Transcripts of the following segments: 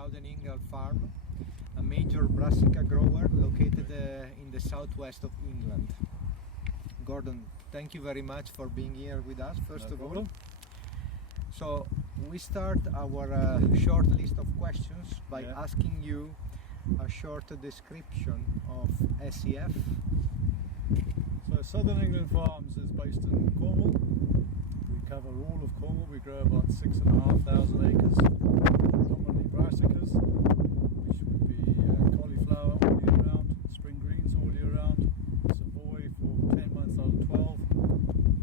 Southern England farm, a major brassica grower located in the southwest of England. Gordon, thank you very much for being here with us, first of all. So we start our short list of questions by asking you a short description of SEF. So Southern England Farms is based in Cornwall. We cover all of Cornwall. We grow about 6,500 acres, predominantly brassicas, which would be cauliflower all year round, spring greens all year round, Savoy for 10 months out of 12,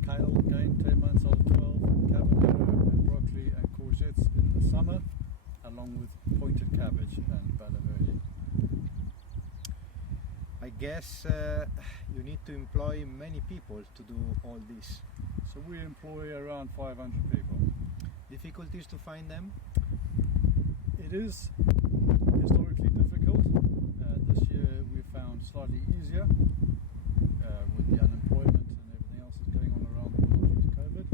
kale again 10 months out of 12, cabanero and broccoli and courgettes in the summer, along with pointed cabbage and bala verde. I guess you need to employ many people to do all this. So we employ around 500 people. Difficulties to find them? It is historically difficult. This year we found slightly easier with the unemployment and everything else that's going on around the world due to COVID.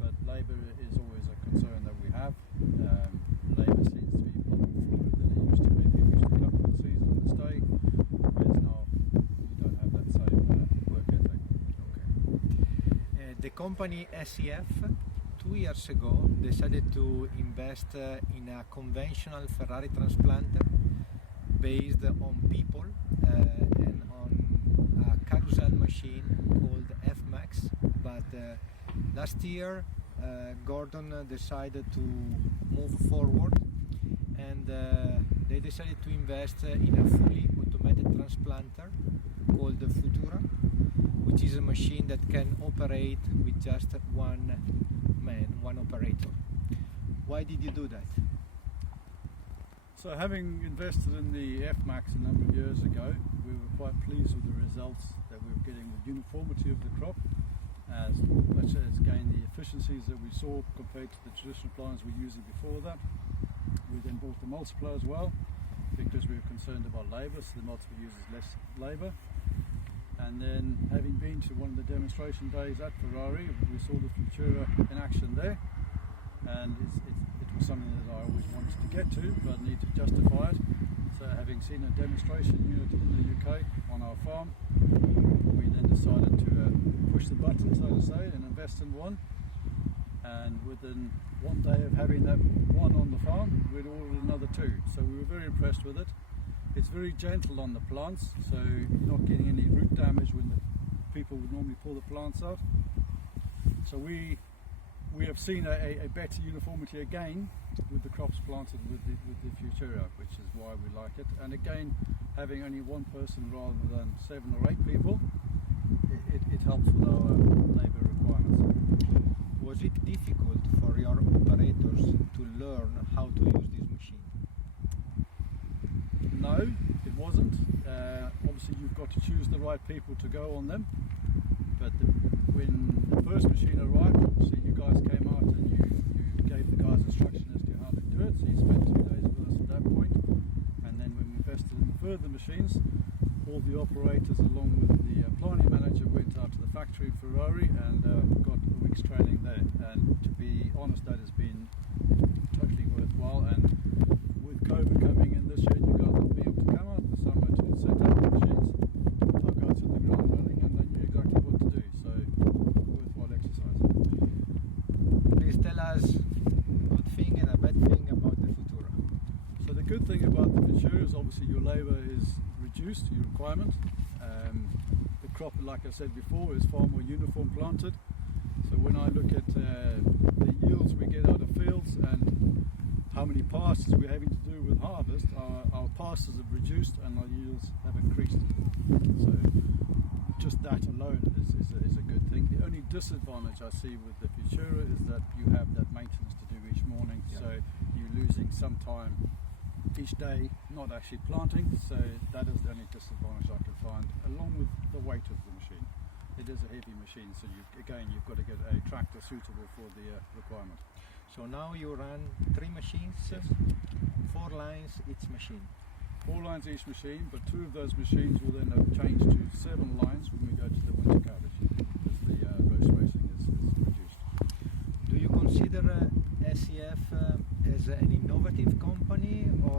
But labour is always a concern that we have. Labour seems to be more fluid than it used to be. People used to come for the season and stay. The company SEF 2 years ago decided to invest in a conventional Ferrari transplanter based on people and on a carousel machine called FMAX, but last year Gordon decided to move forward and they decided to invest in a fully automated transplanter called Futura, which is a machine that can operate with just one man, one operator. Why did you do that? So having invested in the FMAX a number of years ago, we were quite pleased with the results that we were getting, the uniformity of the crop, as much as gain the efficiencies that we saw compared to the traditional planters we were using before that. We then bought the multiplier as well, because we were concerned about labour, so the multiplier uses less labour. And then, having been to one of the demonstration days at Ferrari, we saw the Futura in action there, and it was something that I always wanted to get to, but I need to justify it. So having seen a demonstration unit in the UK on our farm, we then decided to push the button, so to say, and invest in one. And within one day of having that one on the farm, we'd ordered another two. So we were very impressed with it. It's very gentle on the plants, so you're not getting any root damage when the people would normally pull the plants out. So we have seen a better uniformity again with the crops planted with the Futura, which is why we like it. And again, having only one person rather than 7 or 8 people, it helps with our labour requirements. Was it difficult for your operators to learn how to use this machine? No, it wasn't. Obviously you've got to choose the right people to go on them, but when the first machine arrived, obviously you guys came out and you gave the guys instruction as to how to do it, so you spent 2 days with us at that point. And then when we invested in the further machines, all the operators along with the planning manager went out to the factory in Ferrari and got a week's training there, and to be honest, that has been totally worthwhile. And with COVID coming in this year, you guys will be able to come out in the summer to set up the machines, I'll go to the ground running, and they knew exactly what to do, so worthwhile exercise. Please tell us a good thing and a bad thing about the Futura. So the good thing about the Futura is obviously your labour is reduced, your requirement. The crop, like I said before, is far more uniform planted. So when I look at the yields we get out of fields and how many passes we're having to do with harvest, our passes have reduced and our yields have increased. So just that alone is a good thing. The only disadvantage I see with the Futura is that you have that maintenance to do each morning, so you're losing some time each day not actually planting, so that is the only disadvantage I can find, along with the weight of the machine. It is a heavy machine, so you've got to get a tractor suitable for the requirement. So now you run 3 machines, yes. 4 lines each machine. 4 lines each machine, but 2 of those machines will then change to 7 lines when we go to the winter cabbage, because the roast racing is reduced. Do you consider SEF as an innovative company, or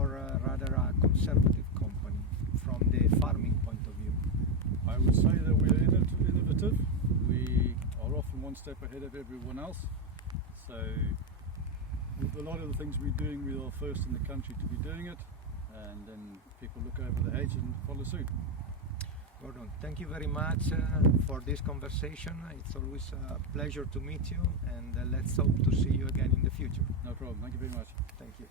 step ahead of everyone else. So with a lot of the things we're doing, we are first in the country to be doing it, and then people look over the hedge and follow suit. Gordon, thank you very much for this conversation. It's always a pleasure to meet you, and let's hope to see you again in the future. No problem. Thank you very much. Thank you.